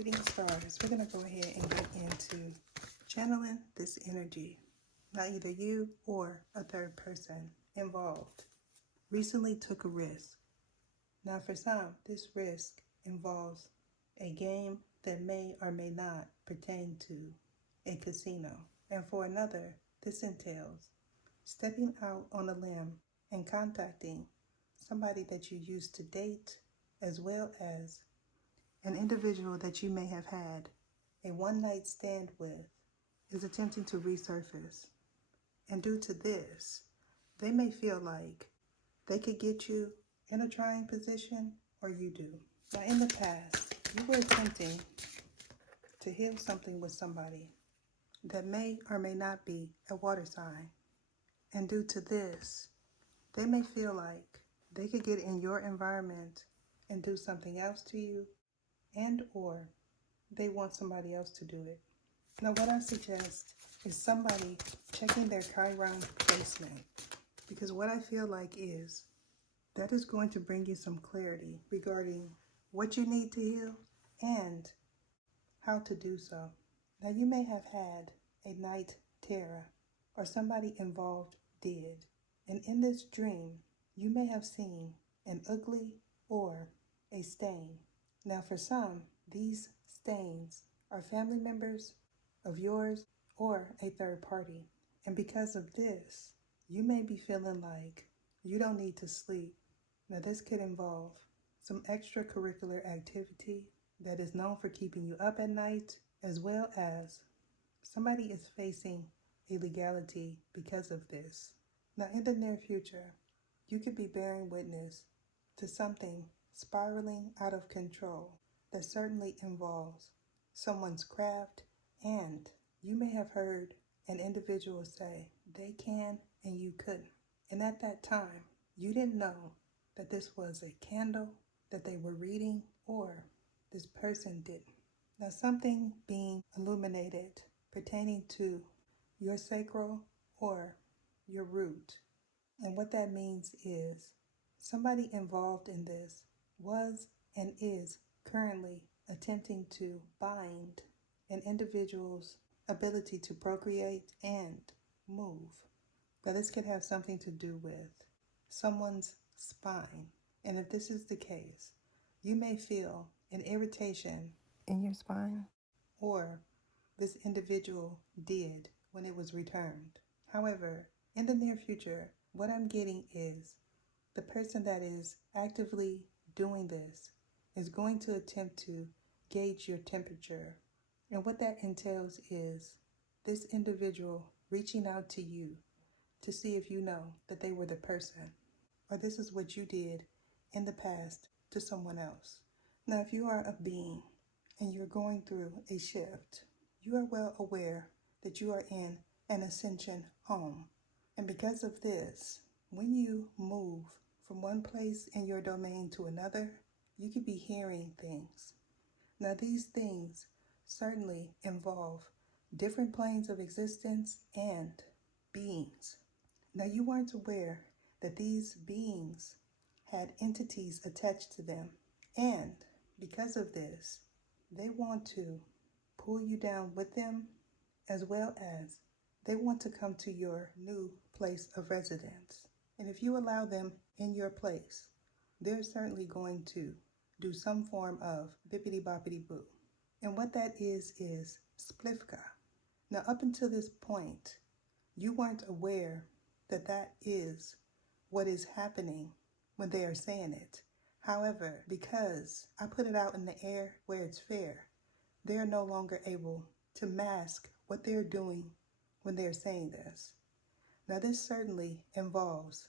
reading stars, we're going to go ahead and get into channeling this energy. Now, either you or a third person involved recently took a risk. Now, for some, this risk involves a game that may or may not pertain to a casino. And for another, this entails stepping out on a limb and contacting somebody that you used to date, as well as an individual that you may have had a one-night stand with is attempting to resurface. And due to this, they may feel like they could get you in a trying position, or you do. Now, in the past, you were attempting to heal something with somebody that may or may not be a water sign. And due to this, they may feel like they could get in your environment and do something else to you, and or they want somebody else to do it. Now, what I suggest is somebody checking their Chiron placement, because what I feel like is that is going to bring you some clarity regarding what you need to heal and how to do so. Now, you may have had a night terror, or somebody involved did, and in this dream, you may have seen an ugly or a stain. Now, for some, these stains are family members of yours or a third party. And because of this, you may be feeling like you don't need to sleep. Now, this could involve some extracurricular activity that is known for keeping you up at night, as well as somebody is facing illegality because of this. Now, in the near future, you could be bearing witness to something spiraling out of control that certainly involves someone's craft, and you may have heard an individual say they can and you couldn't. And at that time, you didn't know that this was a candle that they were reading, or this person didn't. Now, something being illuminated pertaining to your sacral or your root. And what that means is somebody involved in this was and is currently attempting to bind an individual's ability to procreate and move. Now, this could have something to do with someone's spine. And if this is the case, you may feel an irritation in your spine, or this individual did when it was returned. However, in the near future, what I'm getting is the person that is actively doing this is going to attempt to gauge your temperature. And what that entails is this individual reaching out to you to see if you know that they were the person, or this is what you did in the past to someone else. Now, if you are a being and you're going through a shift, you are well aware that you are in an ascension home. And because of this, when you move from one place in your domain to another, you could be hearing things. Now, these things certainly involve different planes of existence and beings. Now, you weren't aware that these beings had entities attached to them. And because of this, they want to pull you down with them, as well as they want to come to your new place of residence. And if you allow them in your place, they're certainly going to do some form of bippity-boppity-boo. And what that is splifka. Now, up until this point, you weren't aware that that is what is happening when they are saying it. However, because I put it out in the air where it's fair, they are no longer able to mask what they're doing when they're saying this. Now, this certainly involves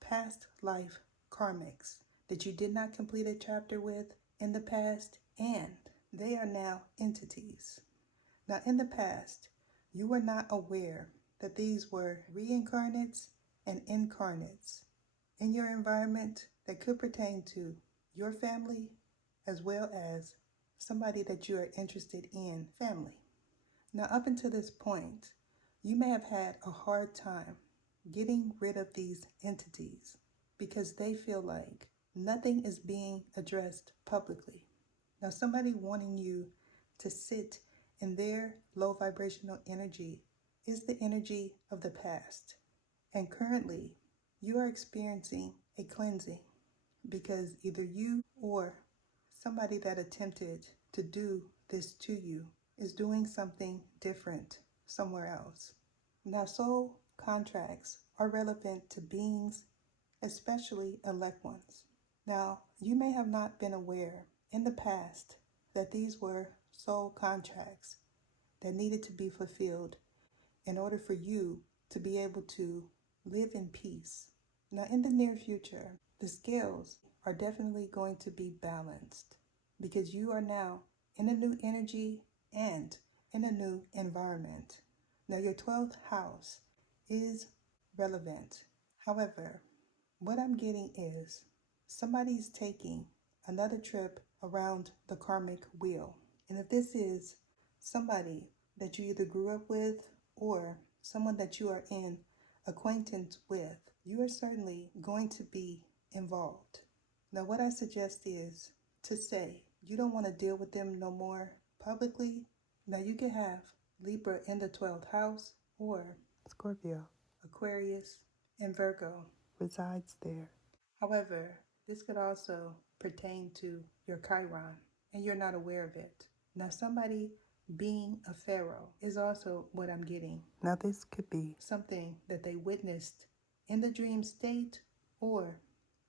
past life karmics that you did not complete a chapter with in the past, and they are now entities. Now, in the past, you were not aware that these were reincarnates and incarnates in your environment that could pertain to your family, as well as somebody that you are interested in family. Now, up until this point, you may have had a hard time getting rid of these entities because they feel like nothing is being addressed publicly. Now, somebody wanting you to sit in their low vibrational energy is the energy of the past. And currently, you are experiencing a cleansing because either you or somebody that attempted to do this to you is doing something different somewhere else. Now, soul contracts are relevant to beings, especially elect ones. Now, you may have not been aware in the past that these were soul contracts that needed to be fulfilled in order for you to be able to live in peace. Now, in the near future, the scales are definitely going to be balanced because you are now in a new energy and in a new environment. Now, your 12th house is relevant. However, what I'm getting is somebody's taking another trip around the karmic wheel. And if this is somebody that you either grew up with or someone that you are in acquaintance with, you are certainly going to be involved. Now, what I suggest is to say you don't want to deal with them no more publicly. Now, you can have Libra in the 12th house or Scorpio, Aquarius, and Virgo resides there. However, this could also pertain to your Chiron, and you're not aware of it. Now, somebody being a pharaoh is also what I'm getting. Now, this could be something that they witnessed in the dream state, or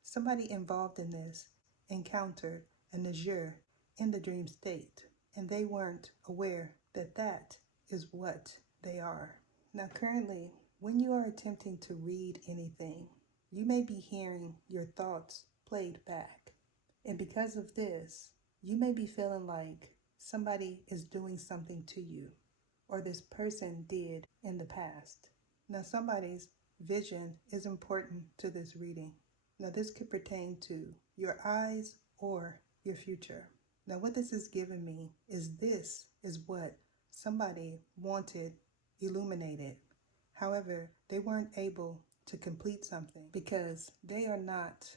somebody involved in this encountered a Nejer in the dream state, and they weren't aware that that is what they are. Now, currently, when you are attempting to read anything, you may be hearing your thoughts played back. And because of this, you may be feeling like somebody is doing something to you, or this person did in the past. Now, somebody's vision is important to this reading. Now, this could pertain to your eyes or your future. Now, what this is giving me is this is what somebody wanted illuminated. However, they weren't able to complete something because they are not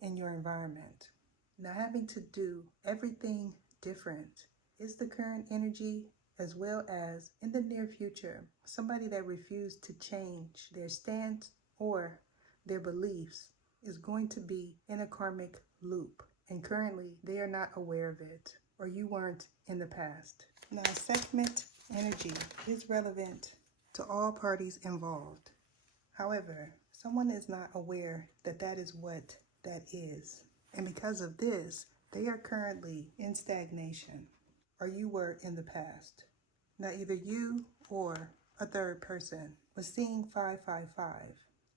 in your environment. Now, having to do everything different is the current energy, as well as in the near future, somebody that refused to change their stance or their beliefs is going to be in a karmic loop. And currently, they are not aware of it, or you weren't in the past. Now, segment energy is relevant to all parties involved. However, someone is not aware that that is what that is. And because of this, they are currently in stagnation, or you were in the past. Now, either you or a third person was seeing 555,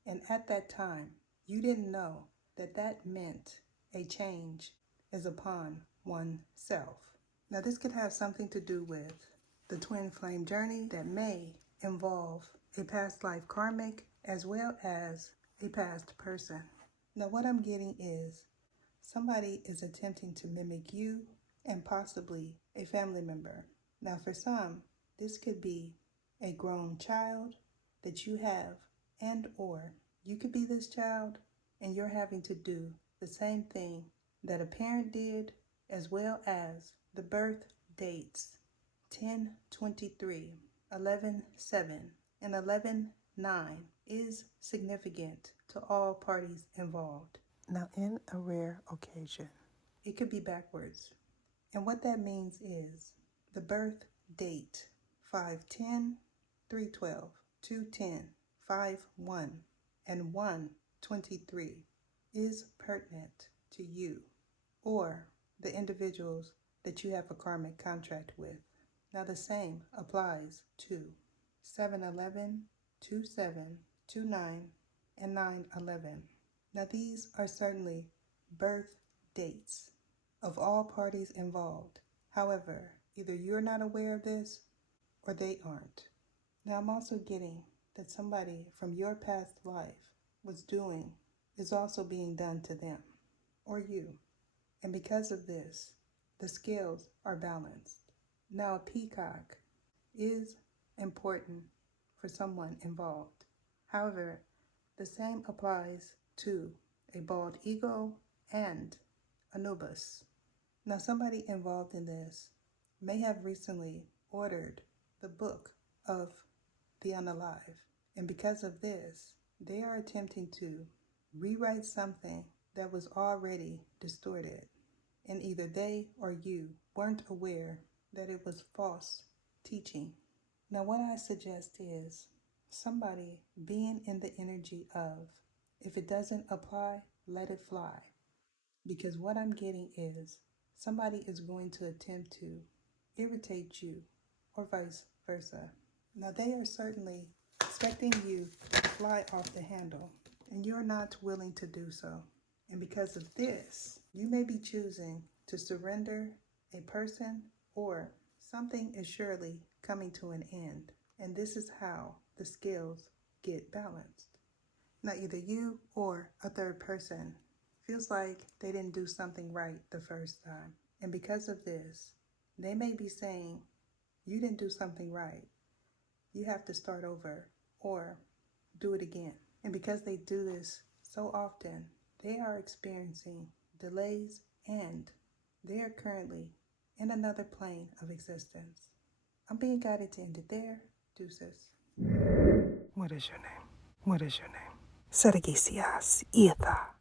and at that time, you didn't know that that meant a change is upon oneself. Now, this could have something to do with the twin flame journey that may involve a past life karmic as well as a past person. Now, what I'm getting is somebody is attempting to mimic you and possibly a family member. Now, for some, this could be a grown child that you have, and or you could be this child and you're having to do the same thing that a parent did, as well as the birth dates 10/23, 11/7, and 11/9 is significant to all parties involved. Now, in a rare occasion, it could be backwards. And what that means is the birth date 5/10, 3/12, 2/10, 5/1, and 1/23 is pertinent to you or the individuals that you have a karmic contract with. Now, the same applies to 7/11, 2/7, 2/9, and 9/11. Now, these are certainly birth dates of all parties involved. However, either you're not aware of this or they aren't. Now, I'm also getting that somebody from your past life was doing is also being done to them or you. And because of this, the scales are balanced. Now, a peacock is important for someone involved. However, the same applies to a bald eagle and Anubis. Now, somebody involved in this may have recently ordered the book of the unalive. And because of this, they are attempting to rewrite something that was already distorted. And either they or you weren't aware that it was false teaching. Now, what I suggest is somebody being in the energy of, if it doesn't apply, let it fly. Because what I'm getting is somebody is going to attempt to irritate you or vice versa. Now, they are certainly expecting you to fly off the handle, and you're not willing to do so. And because of this, you may be choosing to surrender a person, or something is surely coming to an end. And this is how the scales get balanced. Now, either you or a third person feels like they didn't do something right the first time. And because of this, they may be saying, you didn't do something right. You have to start over or do it again. And because they do this so often, they are experiencing delays, and they are currently in another plane of existence. I'm being guided to end it there. Deuces. What is your name? What is your name? Saragisias Iatha.